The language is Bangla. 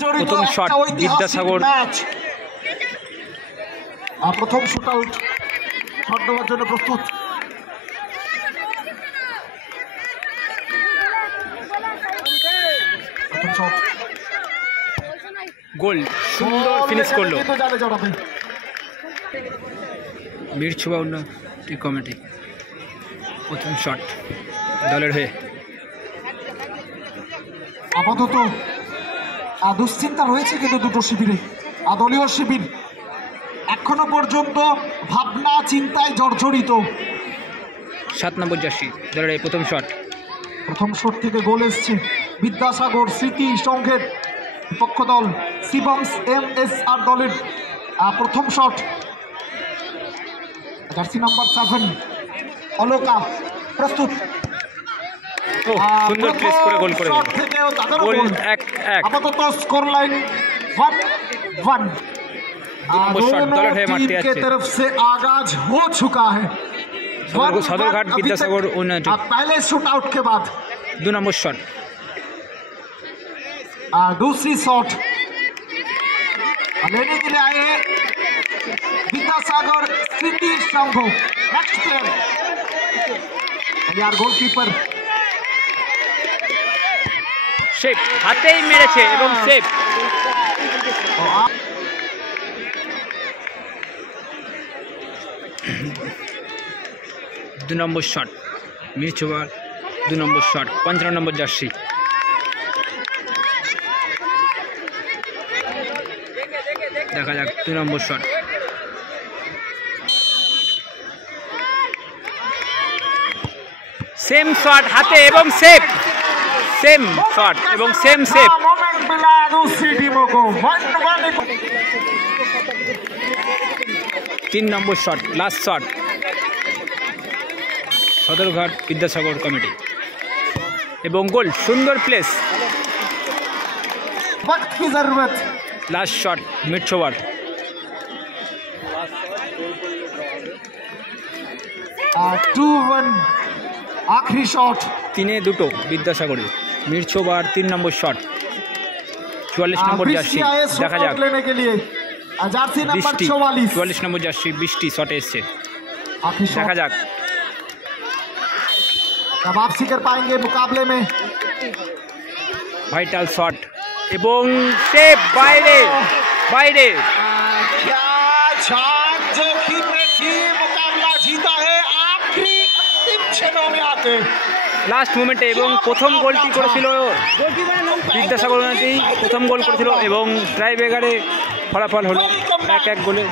প্রথম শট বিদ্যাসাগর। প্রথম শুট আউট, শট নেওয়ার জন্য প্রস্তুত। গোল, সুন্দর ফিনিশ করলো মিরছোবা উন্নতি কমিটি। প্রথম শট দলের হয়ে। আপাতত দুশ্চিন্তা রয়েছে কিন্তু দুটো শিবিরে। দলীয় শিবির এখনো পর্যন্ত ভাবনা চিন্তায় জর্জরিত। 7 নম্বর জার্সি দলের এই প্রথম শট। প্রথম শট থেকে গোল এসছে বিদ্যাসাগর স্মৃতি সংঘের পক্ষ দল, শিবমস MSR দলের প্রথম শট। জার্সি নাম্বার 7 অলোকা প্রস্তুত। সুন্দর প্লেস করে গোল করে গোল 1-1। আপাতত স্কোর লাইন 1-1। टीम के तरफ से आगाज हो चुका है। सदरघाट विद्यासागर पहले शूट आउट के बाद 2 नंबर शॉट। दूसरी शॉट लेने के लिए आए विद्यासागर स्मृति संघ। नेक्स्ट प्लेयर यार गोलकीपर सेफ, हाथेই মেরেছে এবং সেভ। 2 নম্বর শট মিরছোবার, 2 নম্বর শট 55 নম্বর জার্সি। দেখা যাক 2 নম্বর শট। সেম শট হাতে এবং সেভ, সেম শট এবং সেম সেভ। 3 নম্বর shot last shot Sadarghat Vidyasagar committee এবং গোল। সুন্দর প্লেস, লাস্ট শট মিরছোবার। 2-1 आखिरी शॉट। 3-2 বিদ্যাসাগরের। মিরছোবার 3 নম্বর শট 44 নম্বর জার্সি। দেখা যাক জার্সি নাম্বার 44 নম্বর জার্সি বৃষ্টি শটে এসছে। দেখা যাক कब वापसी कर पाएंगे मुकाबले में। ভাইটাল শট এবং সেভ বাইরে বাইরে। क्या जान जोखिम में टीम मुकाबला जीता है आखिरी अंतिम क्षणों में आके। লাস্ট মোমেন্টে এবং প্রথম গোলটি করেছিল বিদ্যাসাগর, প্রথম গোল করেছিল এবং ট্রাই ব্রেকারে ফলাফল হলো 1-1 গোলে।